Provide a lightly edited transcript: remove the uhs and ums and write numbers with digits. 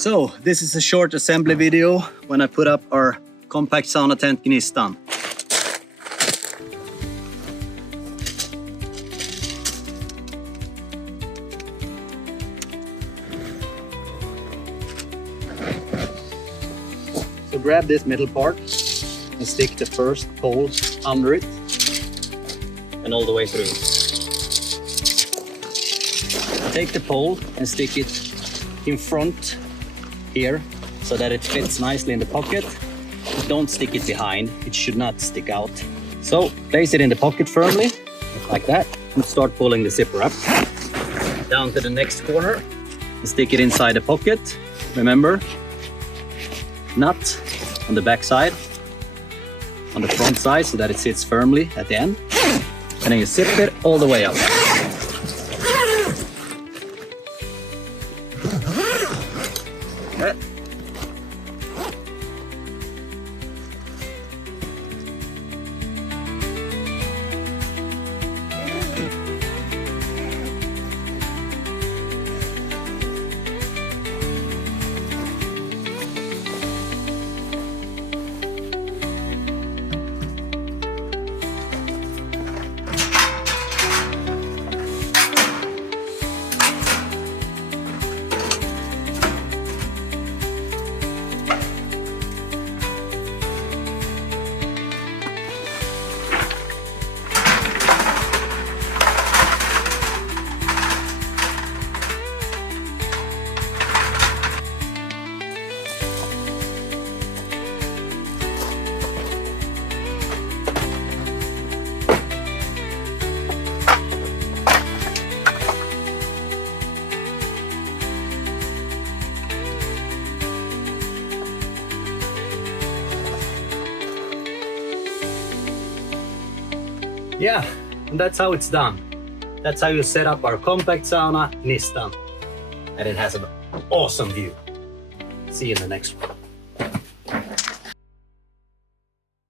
So this is a short assembly video when I put up our compact sauna tent Gnistan. So grab this middle part and stick the first pole under it and all the way through. Take the pole and stick it in front here so that it fits nicely in the pocket. Don't stick it behind, it should not stick out. So place it in the pocket firmly, like that, and start pulling the zipper up. Down to the next corner and stick it inside the pocket. Remember, nut on the back side, on the front side so that it sits firmly at the end. And then you zip it all the way up. Yeah, and that's how it's done. That's how you set up our compact sauna Gnistan. And it has an awesome view. See you in the next one.